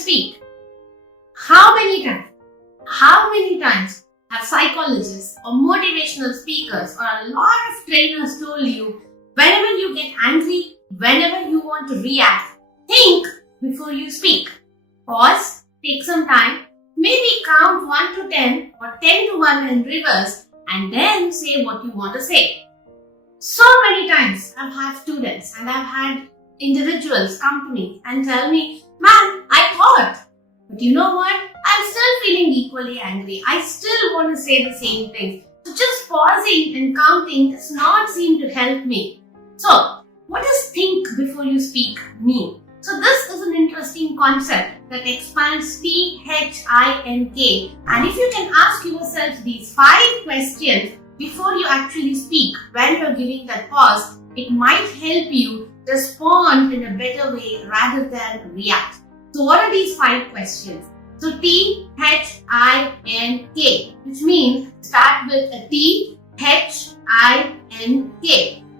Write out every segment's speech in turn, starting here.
speak. How many times have psychologists or motivational speakers or a lot of trainers told you, whenever you get angry, whenever you want to react, think before you speak. Pause, take some time, maybe count 1 to 10 or 10 to 1 in reverse, and then say what you want to say. So many times I've had students and I've had individuals come to me and tell me, "Ma'am, I thought, but you know what? I'm still feeling equally angry. I still want to say the same thing. So just pausing and counting does not seem to help me." So, what does think before you speak mean? So this is an interesting concept that expands T.H.I.N.K. And if you can ask yourself these 5 questions before you actually speak, when you're giving that pause, it might help you respond in a better way rather than react. So what are these 5 questions? So T.H.I.N.K, which means start with a T.H.I.N.K.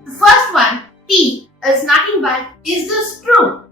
The first one, T, is nothing but, is this true?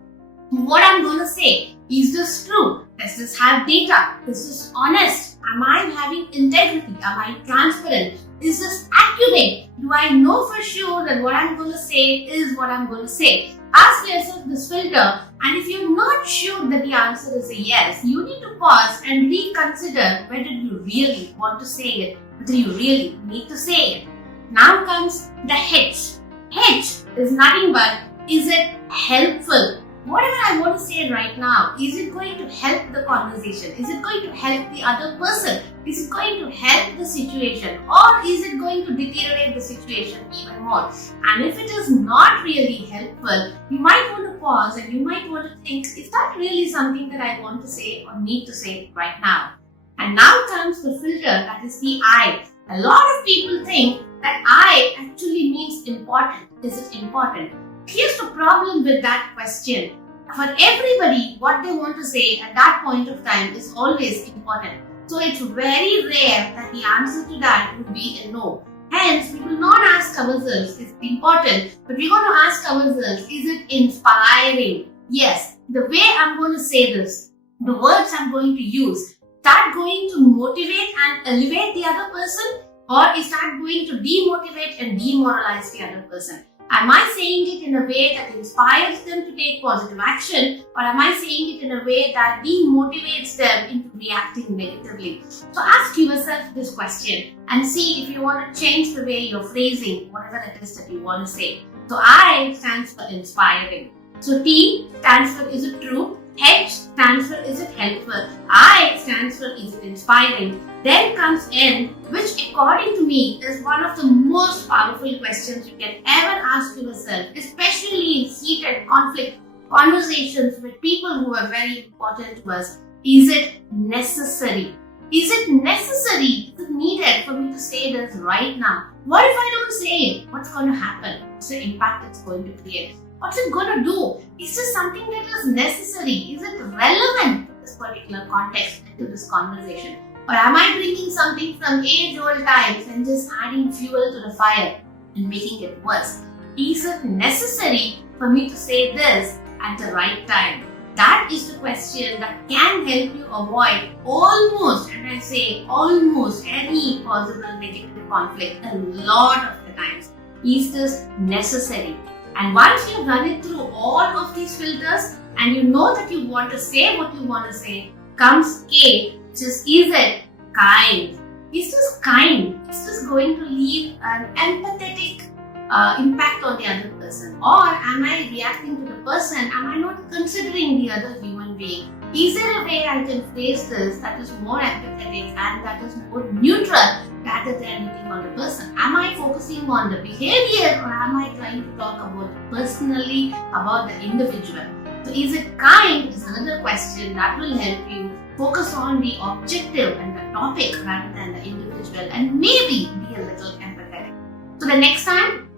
What I'm going to say, is this true? Does this have data? Is this honest? Am I having integrity? Am I transparent? Is this accurate? Do I know for sure that what I'm going to say is what I'm going to say? Ask yourself this filter, and if you're not sure that the answer is a yes, you need to pause and reconsider whether you really want to say it, whether you really need to say it. Now comes the H. H is nothing but, is it helpful? Whatever I want to say right now, is it going to help the conversation? Is it going to help the other person? Is it going to help the situation? Or is it going to deteriorate the situation even more? And if it is not really helpful, you might want to pause and you might want to think, is that really something that I want to say or need to say right now? And now comes the filter, that is the I. A lot of people think that I actually means important. Is it important? Here's the problem with that question. For everybody, what they want to say at that point of time is always important. So it's very rare that the answer to that would be a no. Hence, we will not ask ourselves, is it important? But we're going to ask ourselves, is it inspiring? Yes, the way I'm going to say this, the words I'm going to use, start going to motivate and elevate the other person, or is that going to demotivate and demoralize the other person? Am I saying it in a way that inspires them to take positive action, or am I saying it in a way that demotivates them into reacting negatively? So ask yourself this question and see if you want to change the way you're phrasing whatever it is that you want to say. So I stands for inspiring. So T stands for, is it true? H stands for, is it helpful? I stands for, is it inspiring? Then comes N, which according to me is one of the most powerful questions you can ever ask yourself, especially in heated conflict conversations with people who are very important to us. Is it necessary? Is it necessary? Is it needed for me to say this right now? What if I don't say it? What's going to happen? What's the impact it's going to create? What's it going to do? Is this something that is necessary? Is it relevant to this particular context, to this conversation? Or am I bringing something from age-old times and just adding fuel to the fire and making it worse? Is it necessary for me to say this at the right time? That is the question that can help you avoid almost, and I say almost, any possible negative conflict a lot of the times. Is this necessary? And once you run it through all of these filters and you know that you want to say what you want to say, comes K, which is it kind? Is this kind? Is this going to leave an empathetic impact on the other person? Or am I reacting to the person? Am I not considering the other human being? Is there a way I can phrase this that is more empathetic and that is more neutral rather than looking on the person? Am I focusing on the behavior, or am I trying to talk about personally about the individual? So is it kind is another question that will help you focus on the objective and the topic rather than the individual, and maybe be a little empathetic. So the next time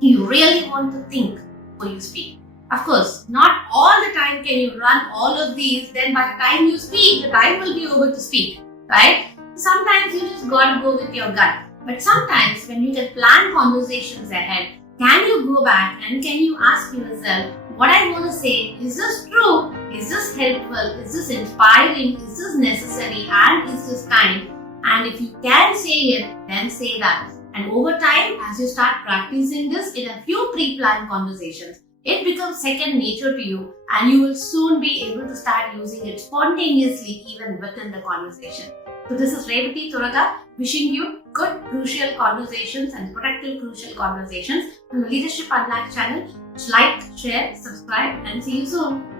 you really want to think before you speak. Of course, not all the time can you run all of these, then by the time you speak, the time will be over to speak, right? Sometimes you just gotta go with your gut. But sometimes when you can plan conversations ahead, can you go back and can you ask yourself, what I want to say, is this true? Is this helpful? Is this inspiring? Is this necessary? And is this kind? And if you can say it, then say that. And over time, as you start practicing this in a few pre-planned conversations, it becomes second nature to you, and you will soon be able to start using it spontaneously even within the conversation. So this is Revati Turaga wishing you good crucial conversations and productive crucial conversations on the Leadership Unlocked channel. Like, share, subscribe, and see you soon.